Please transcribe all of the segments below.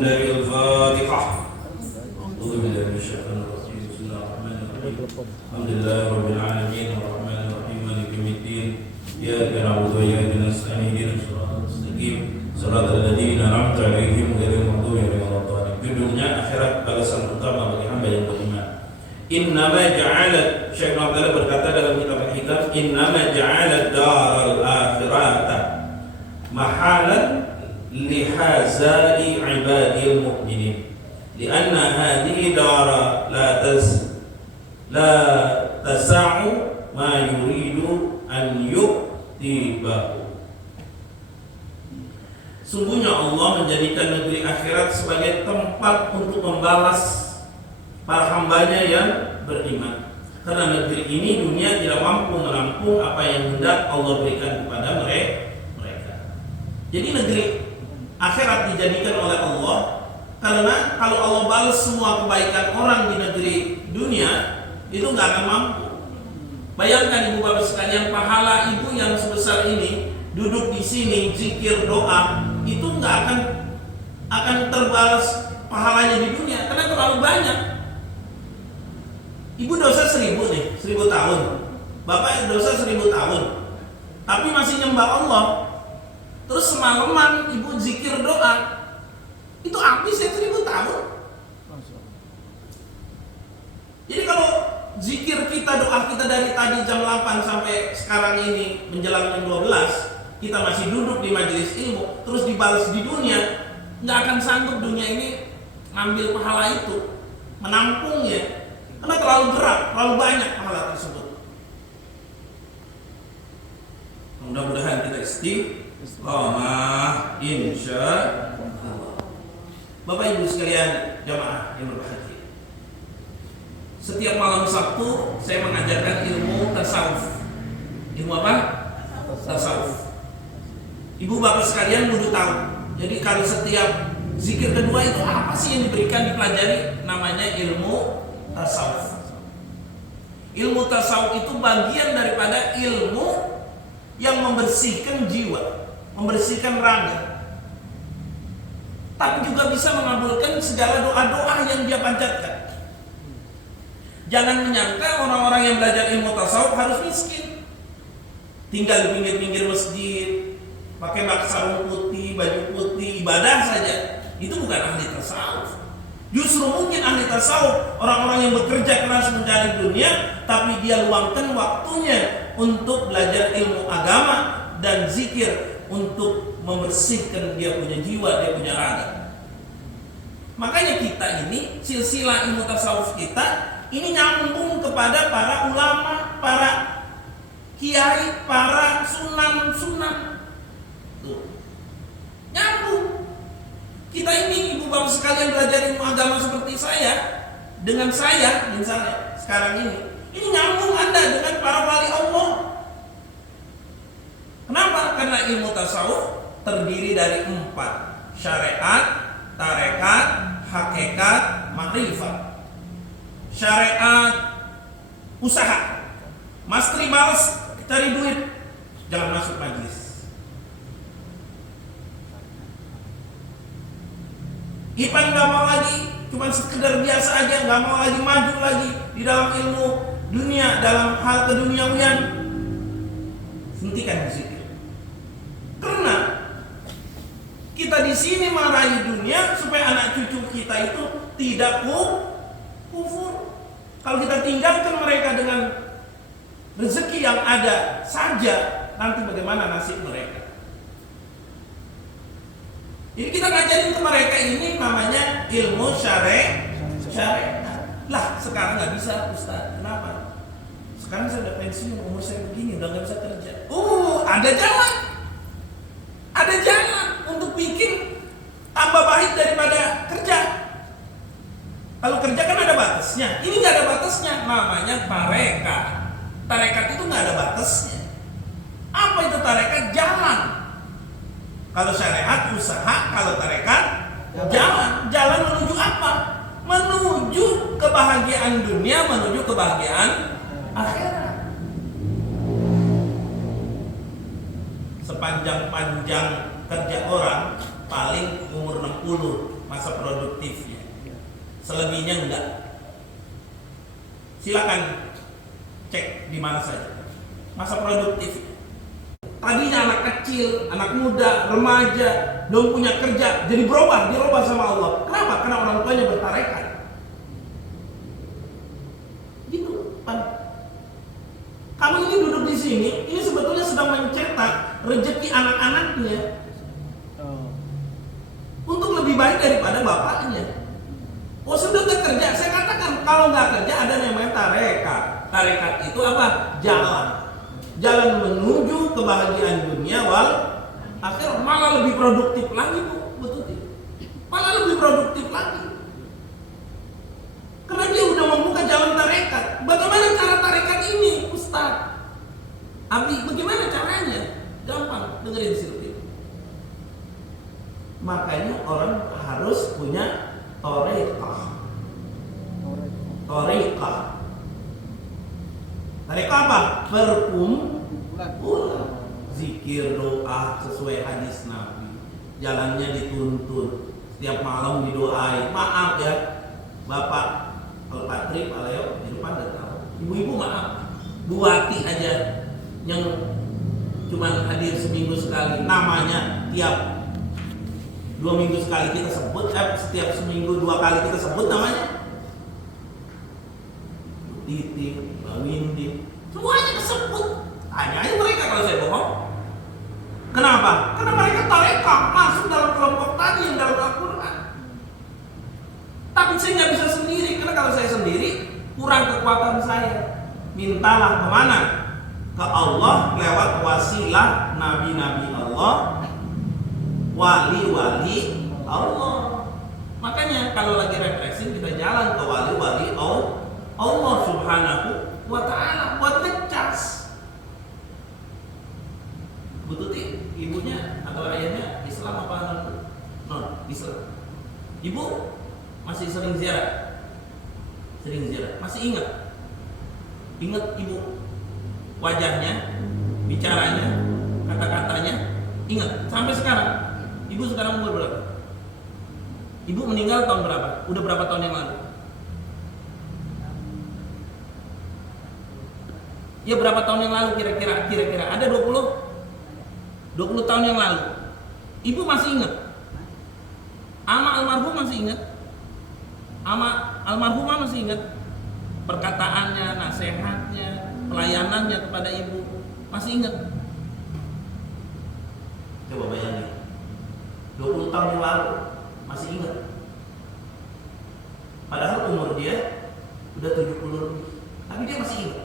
dari Al-Fatihah. A'udzubillahi minasyaitonir rajim. Bismillahirrahmanirrahim. Alhamdulillahirabbil alamin arrahmanir rahim maliki yaumiddin. Iyyaka na'budu wa iyyaka nasta'in ihdinas siratal mustaqim. Shiratal ladzina an'amta 'alaihim ghairil maghdubi 'alaihim waladdallin. Judulnya akhirat balasan utama bagi hamba yang beriman. Innama ja'ala, Syekh Abdullah berkata dalam kitab Al-Hikam, innama ja'ala daral akhirata mahalan lihazai ibadil mu'minin lianna hadhihi dara la tasa'u ma yuridu an yuktibahu. Sungguhnya Allah menjadikan negeri akhirat sebagai tempat untuk membalas para hambanya yang beriman. Karena negeri ini dunia tidak mampu menampung apa yang hendak Allah berikan kepada mereka. Jadi negeri akhirat dijadikan oleh Allah karena kalau Allah balas semua kebaikan orang di negeri dunia itu nggak akan mampu. Bayangkan ibu bapak sekalian, pahala ibu yang sebesar ini duduk di sini zikir doa itu nggak akan terbalas pahalanya di dunia karena terlalu banyak. Ibu dosa 1000 tahun, bapak dosa 1000 tahun, tapi masih nyembah Allah. Terus semalaman ibu zikir doa, itu habis ya 1000 tahun. Jadi kalau zikir kita, doa kita dari tadi jam 8 sampai sekarang ini menjelang jam 12, kita masih duduk di majelis ilmu, terus dibalas di dunia, nggak akan sanggup dunia ini ngambil pahala itu, menampungnya. Karena terlalu berat, terlalu banyak pahala tersebut. Mudah-mudahan kita istiqomah, insya Allah. Bapak Ibu sekalian, jamaah yang berbahagia. Setiap malam Sabtu saya mengajarkan ilmu tasawuf. Ilmu apa? Tasawuf. Ibu bapak sekalian kudu tahu. Jadi kalau setiap zikir kedua itu apa sih yang diberikan, dipelajari, namanya ilmu tasawuf. Ilmu tasawuf itu bagian daripada ilmu yang membersihkan jiwa, membersihkan raga, tapi juga bisa mengabulkan segala doa-doa yang dia panjatkan. Jangan menyangka orang-orang yang belajar ilmu tasawuf harus miskin, tinggal di pinggir-pinggir masjid, pakai sarung putih, baju putih, ibadah saja. Itu bukan ahli tasawuf. Justru mungkin ahli tasawuf orang-orang yang bekerja keras mencari dunia, tapi dia luangkan waktunya untuk belajar ilmu agama dan zikir untuk membersihkan dia punya jiwa, dia punya raga. Makanya kita ini silsilah ilmu tasawuf kita ini nyambung kepada para ulama, para kiai, para sunan. Tuh. Nyambung. Kita ini ibu bapak sekalian belajar ilmu agama seperti saya, dengan saya misalnya sekarang ini nyambung Anda dengan para wali Allah. Kenapa? Karena ilmu tasawuf terdiri dari 4: syariat, tarekat, hakikat, makrifat. Syariat usaha, Mas Tri males cari duit, jangan masuk majelis. Ipan gak mau lagi, cuma sekedar biasa aja, gak mau lagi maju lagi di dalam ilmu dunia, dalam hal keduniawian. Hentikan zikir. Karena kita di sini meraih dunia supaya anak cucu kita itu tidak kufur. Kalau kita tinggalkan mereka dengan rezeki yang ada saja, nanti bagaimana nasib mereka? Jadi kita ngajarin ke mereka ini namanya ilmu syariat. Lah sekarang nggak bisa Ustaz, kenapa? Sekarang saya udah pensiun, umur saya begini, udah nggak bisa kerja. Ada jalan untuk bikin tambah baik daripada kerja. Kalau kerja kan ada batasnya, ini nggak ada batasnya, namanya tarekat. Tarekat itu nggak ada batasnya. Apa itu tarekat? Jalan. Kalau syariat usaha, kalau tarekat jalan. Jalan menuju apa? Menuju kebahagiaan dunia, menuju kebahagiaan akhirat. Sepanjang-panjang kerja orang, paling umur 60 masa produktifnya. Selebihnya enggak. Silakan cek di mana saja. Masa produktif. Tadinya anak kecil, anak muda, remaja, belum punya kerja, jadi dirubah sama Allah. Kenapa? Karena orang tuanya bertarekat. Gitu, Pak. Kamu ini duduk di sini, ini sebetulnya sedang mencetak rezeki anak-anaknya untuk lebih baik daripada bapaknya. Oh, sudah nggak kerja, saya katakan kalau nggak kerja ada namanya tarekat. Tarekat itu apa? Jalan menuju kebahagiaan dunia wal akhir, malah lebih produktif lagi, Bu. Betul tidak? Malah lebih produktif lagi. Karena dia udah membuka jalan tarekat. Bagaimana cara tarekat ini, Ustaz? Abi, bagaimana caranya? Gampang, dengerin sini. Makanya orang harus punya Thariqah. Thariqah apa? Berkumpulan, zikir, doa sesuai hadis Nabi. Jalannya dituntun, setiap malam didoain. Maaf ya, Bapak Al-Patri, Pak Leo di depan udah tahu. Ibu-ibu maaf, Buati aja yang cuma hadir seminggu sekali, namanya tiap 2 minggu sekali kita sebut, setiap seminggu 2 kali kita sebut namanya. Titi, Mbak Windy, semuanya disebut. Tanya aja mereka kalau saya bohong. Kenapa? Karena mereka tarekat, masuk dalam kelompok tadi yang dalam Al-Quran. Tapi saya nggak bisa sendiri, karena kalau saya sendiri kurang kekuatan saya. Mintalah kemana? Ke Allah lewat wasilah nabi-nabi Allah, wali-wali Allah. Makanya kalau lagi refreshing kita jalan ke wali-wali Allah Subhanahu wa ta'ala buat ngecas. Bututi ibunya atau ayahnya Islam apa non Islam? Ibu masih sering ziarah? Sering ziarah. Masih ingat? Ingat ibu wajahnya, bicaranya, kata-katanya? Ingat sampai sekarang? Ibu sekarang umur berapa? Ibu meninggal tahun berapa? Udah berapa tahun yang lalu? Ya berapa tahun yang lalu kira-kira? Ada 20 tahun yang lalu. Ibu masih ingat? Ama almarhum masih ingat? Ama almarhumah masih ingat? Perkataannya, nasihatnya, pelayanannya kepada ibu masih ingat? Coba bayangin, 20 tahun yang lalu masih ingat. Padahal umur dia udah 70 lebih, tapi dia masih ingat.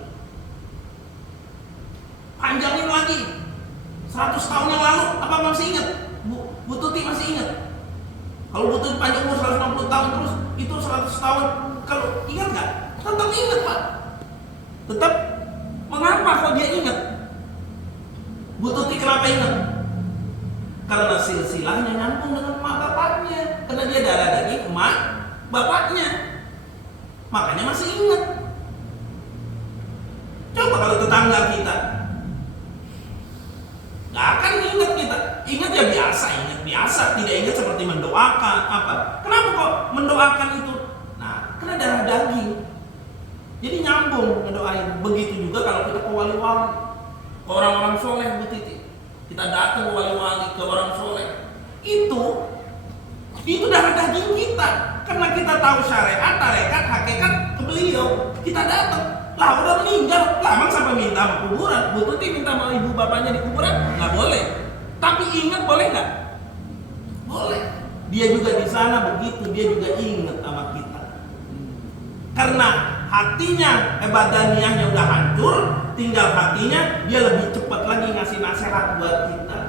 Panjangin lagi, 100 tahun yang lalu, apa masih ingat? Bu Tuti masih ingat? Kalau Bu Tuti panjang umur 150 tahun terus, itu 100 tahun, kalau ingat nggak? Tetap ingat, Pak. Tetap. Mengapa kok dia ingat? Bu Tuti kenapa ingat? Karena silsilahnya nyambung dengan emak bapaknya. Karena dia darah daging emak bapaknya, makanya masih ingat. Coba kalau tetangga kita, nggak akan ingat kita. Ingat ya biasa, tidak ingat seperti mendoakan apa. Kenapa kok mendoakan itu? Nah, karena darah daging, jadi nyambung ngedoain. Begitu juga kalau kita ke wali-wali, ke orang-orang soleh, Bu Titi. Kita datang ke wali-wali, ke orang soleh, itu darah daging kita. Karena kita tahu syariat, tarekat, hakikat ke beliau, kita datang. Lah udah meninggal, emang sampai minta sama kuburan. Bu Tuti minta sama ibu bapaknya di kuburan, nggak boleh. Tapi ingat boleh nggak? Boleh. Dia juga di sana begitu, dia juga ingat sama kita. Karena hatinya, badaniyahnya udah hancur, tinggal hatinya, dia lebih cepat lagi ngasih nasihat buat kita.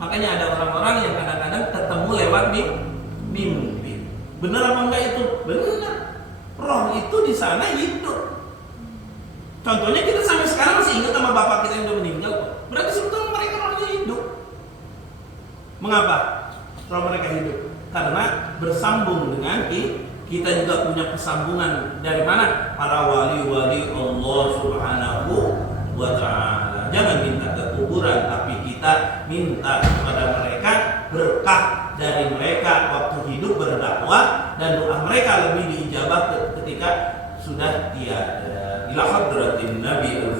Makanya ada orang-orang yang kadang-kadang ketemu lewat mimpi. Benar apa enggak itu? Benar. Roh itu di sana hidup. Contohnya kita sampai sekarang masih ingat sama bapak kita yang udah meninggal. Berarti sebetulnya mereka rohnya hidup. Mengapa roh mereka hidup? Karena bersambung dengan kita juga punya kesambungan dari mana? Para wali-wali Allah Subhanahu wa ta'ala. Jangan minta ke kuburan, tapi kita minta kepada mereka berkah dari mereka waktu hidup berdakwah, dan doa mereka lebih diijabah ketika sudah tiada. Ila hadratin Nabi al